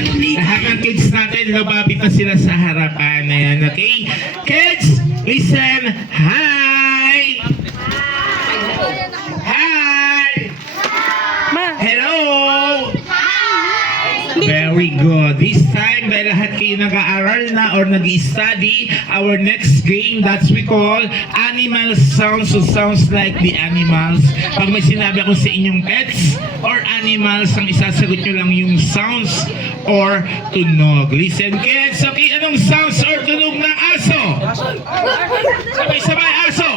Lahat ng kids natin, lumapit na sila sa harapan. Ayan, okay? Kids, listen. Hi! Hi! Hello! Very good. This time, dahil lahat kayo nag-aaral na or nag-study, our next game, that's we call Animal Sounds. So sounds like the animals. Pag may sinabi ako sa inyong pets or animals, ang isasagot nyo lang yung sounds or tunog. Listen kids, okay, anong sounds or tunog ng aso? Sabay-sabay, aso!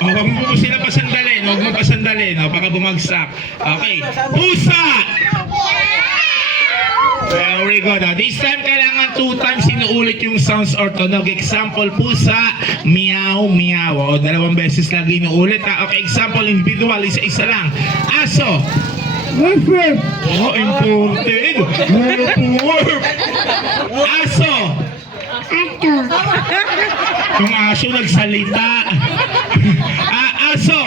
O, huwag mo sila pasandalin, huwag mo pasandalin, o, baka bumagsak. Okay, pusa! Very good. This time, kailangan 2 times inuulit yung sounds or tunog. Example, pusa, meow, meow. O, 2 beses lagi inuulit. Okay, example, individual, isa-isa lang. Aso. Woof, woof. Oh, important. Woof, woof. Aso. Ato. Yung aso nagsalita. Aso.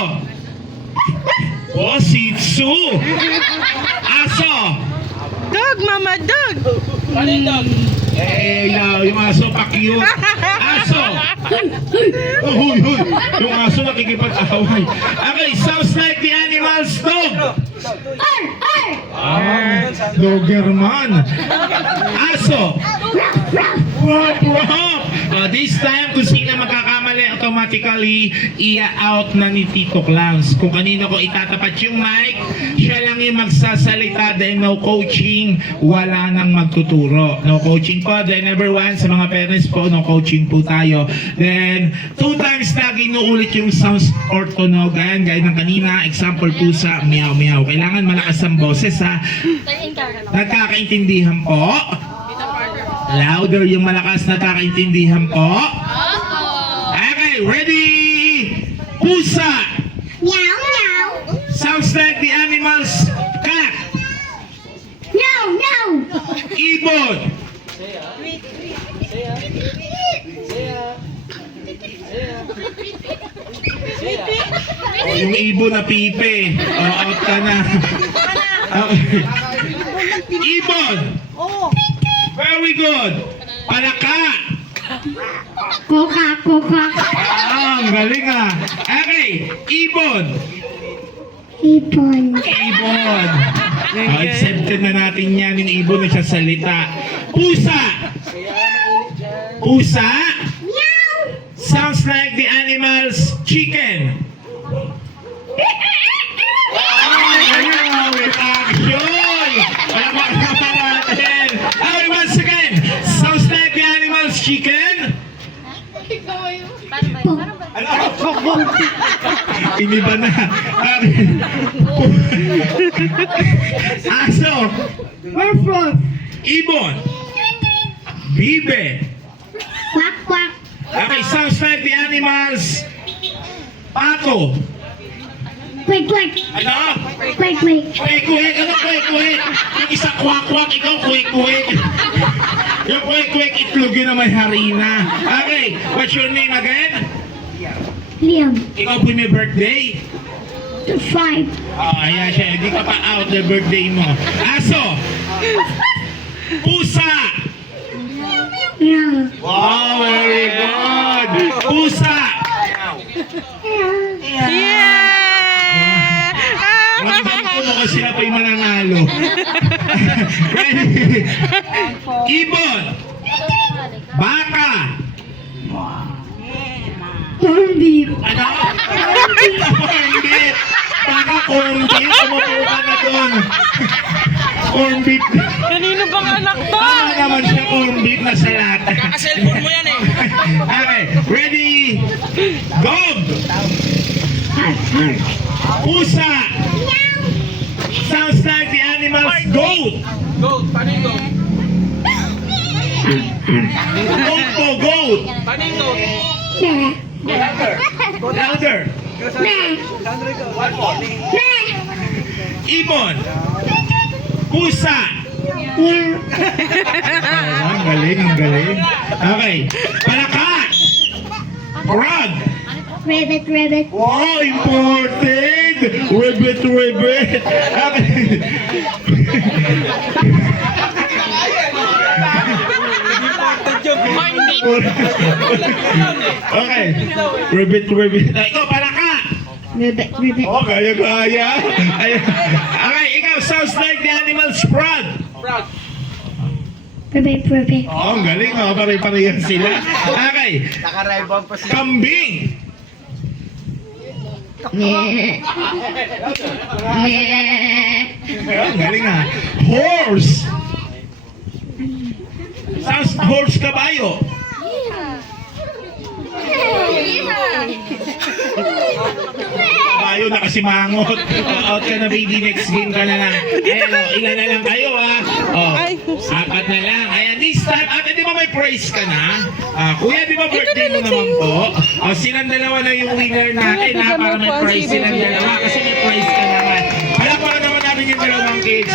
Oh, Shih Tzu. Aso. Dog, mama, dog. Yung aso pa-cute. Aso. Huy, huy. Yung aso nakikipag-away. Okay, sounds like the animals. Dog. Doberman. Aso. Wap, wap. This time, kung sino magkakamali, automatically, i-out na ni Tito Clowns. Kung kanino ko itatapat yung mic, siya lang yung magsasalita, then no coaching, wala nang magtuturo. No coaching po. Then number 1, sa mga parents po, no coaching po tayo. Then, 2 times lagi inuulit yung sounds or tunog. Gaya ng kanina, example po sa meow meow. Kailangan malakas ang boses ha. Nagkakaintindihan po? Louder yung malakas, nagkakaintindihan po? Okay, ready? Pusa! Meow, meow. Sounds like the animals. Cat! No, no. Ibon! Yung ibon na pipe. Out ka na. Okay. Ibon! Very good! Palaka! Kuka, kuka. Ang galing ah. Okay, ibon! Ipon. Ibon! Accepted na natin yan, yung ibon na siya salita. Pusa! Pusa? Meow. Sounds like the animals chicken. Ayun, with action! Palakpakan naman natin. Okay, once again, sounds like the animals chicken. Iniba na. Aso. Ibon. Bibe. Quack, quack. Okay, sounds like the animals. Pato. Quick, quick. Ano? Quick, quick. Kwek-kwek. Ano kwek-kwek? Yung isa kwak-kwak, ikaw kwek-kwek. Yung kwek-kwek, itlog yun na may harina. Okay, what's your name again? Liam. Ikaw po may birthday? 5. Ayan siya. Hindi ka pa out the birthday mo. Aso! Pusa! Meow. Wow, very good! Pusa! Yeah! Ramdam ko mo kasi sila pa yung mananalo. Ready? Ibon! Baka! Corn beef. Ano? Corn beef! Baka corn beef! Umupo ka na doon! Corn beef! Kanino bang anak to? Ano naman siya corn beef na sa lata? Kaka-cellphone mo yan eh. Okay, ready? Dog! Pusa! Sounds like the animals goat! Goat, paano yung goat? Goat po, goat! Paano yung goat? Meh. Louder! Meh. Meh. Ibon! Pusa! Meow. Ang galing, ang galing. Okay, palaka! Frog! Rabbit, rabbit. Wow, important! Ribbit. Okay. Okay. Ribbit. Ikaw, palaka. Ribbit. Oh, kaya. Ayan. Okay, ikaw, sounds like the animal sprout. Ribbit. Oh, ang galing. Oh, pare-parehan sila. Okay. Nakaribang pa siya. Kambing. Meh. Ang galing ha. Horse. Sounds horse kabayo. Kabayo nakasimangot. Out ka na baby, next game ka na lang. Ayan o, ilan na lang kayo ha. Oh, apat na lang. Ayan, this time, ate di ba may prize ka na? Kuya, di ba birthday mo naman po? Silang dalawa na yung winner natin ha, para may prize silang dalawa kasi may prize ka naman. Palakpakan naman namin yung dalawang kids.